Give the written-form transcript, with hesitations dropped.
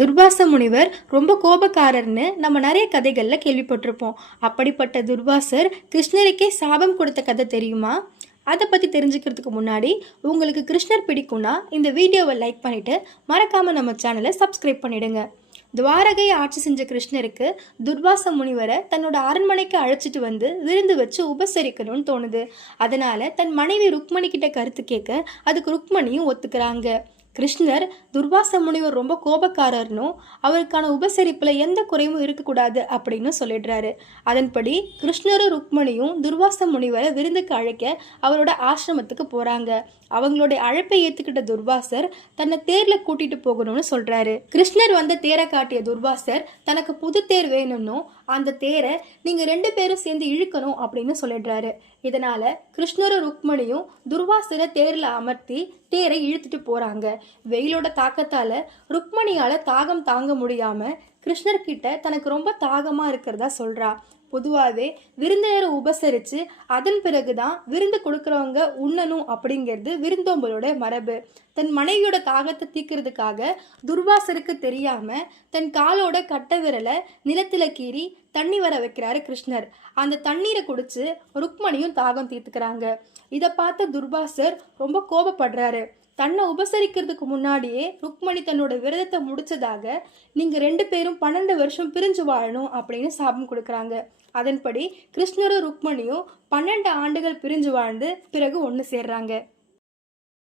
துர்வாச முனிவர் ரொம்ப கோபக்காரர்னு நம்ம நிறைய கதைகளில் கேள்விப்பட்டிருப்போம். அப்படிப்பட்ட துர்வாசர் கிருஷ்ணருக்கே சாபம் கொடுத்த கதை தெரியுமா? அதை பற்றி தெரிஞ்சுக்கிறதுக்கு முன்னாடி உங்களுக்கு கிருஷ்ணர் பிடிக்கும்னா இந்த வீடியோவை லைக் பண்ணிவிட்டு மறக்காமல் நம்ம சேனலை சப்ஸ்கிரைப் பண்ணிடுங்க. துவாரகையை ஆட்சி செஞ்ச கிருஷ்ணருக்கு துர்வாச முனிவரை தன்னோட அரண்மனைக்கு அழைச்சிட்டு வந்து விருந்து வச்சு உபசரிக்கணும்னு தோணுது. அதனால தன் மனைவி ருக்மணி கிட்ட கருத்து கேட்க அதுக்கு ருக்மணியும் ஒத்துக்கிறாங்க. கிருஷ்ணர் துர்வாச முனிவர் ரொம்ப கோபக்காரர்னும் அவருக்கான உபசரிப்புல எந்த குறைவும் இருக்கக்கூடாது அப்படின்னு சொல்லிடுறாரு. அதன்படி கிருஷ்ணரும் ருக்மணியும் துர்வாச முனிவரை விருந்துக்கு அழைக்க அவரோட ஆசிரமத்துக்கு போறாங்க. அவங்களுடைய அழைப்பை ஏத்துக்கிட்ட துர்வாசர் தன்னை தேர்ல கூட்டிட்டு போகணும்னு சொல்றாரு. கிருஷ்ணர் வந்த தேரை காட்டிய துர்வாசர் தனக்கு புது தேர் வேணும்னும் அந்த தேரை நீங்க 2 பேரும் சேர்ந்து இழுக்கணும் அப்படின்னு சொல்லிடுறாரு. இதனால கிருஷ்ணரும் ருக்மணியும் துர்வாசரை தேர்ல அமர்த்தி தேரை இழுத்துட்டு போறாங்க. வெயிலோட தாக்கத்தால ருக்மணியால தாகம் தாங்க முடியாம கிருஷ்ணர்கிட்ட தனக்கு ரொம்ப தாகமா இருக்கிறதா சொல்றா. பொதுவாகவே விருந்தினரை உபசரித்து அதன் பிறகுதான் விருந்து கொடுக்குறவங்க உண்ணணும் அப்படிங்கிறது விருந்தோம்பலோட மரபு. தன் மனைவியோட தாகத்தை தீர்க்கிறதுக்காக துர்வாசருக்கு தெரியாம தன் காலோட கட்ட விரலை நிலத்துல கீறி தண்ணி வர வைக்கிறாரு கிருஷ்ணர். அந்த தண்ணீரை குடிச்சு ருக்மணியும் தாகம் தீர்த்துக்கிறாங்க. இதை பார்த்த துர்வாசர் ரொம்ப கோபப்படுறாரு. தன்னை உபசரிக்கிறதுக்கு முன்னாடியே ருக்மணி தன்னோட விரதத்தை முடிச்சதாக நீங்க 2 பேரும் 12 வருஷம் பிரிஞ்சு வாழணும் அப்படின்னு சாபம் கொடுக்குறாங்க. அதன்படி கிருஷ்ணரும் ருக்மணியும் 12 ஆண்டுகள் பிரிஞ்சு வாழ்ந்து பிறகு ஒன்று சேர்றாங்க.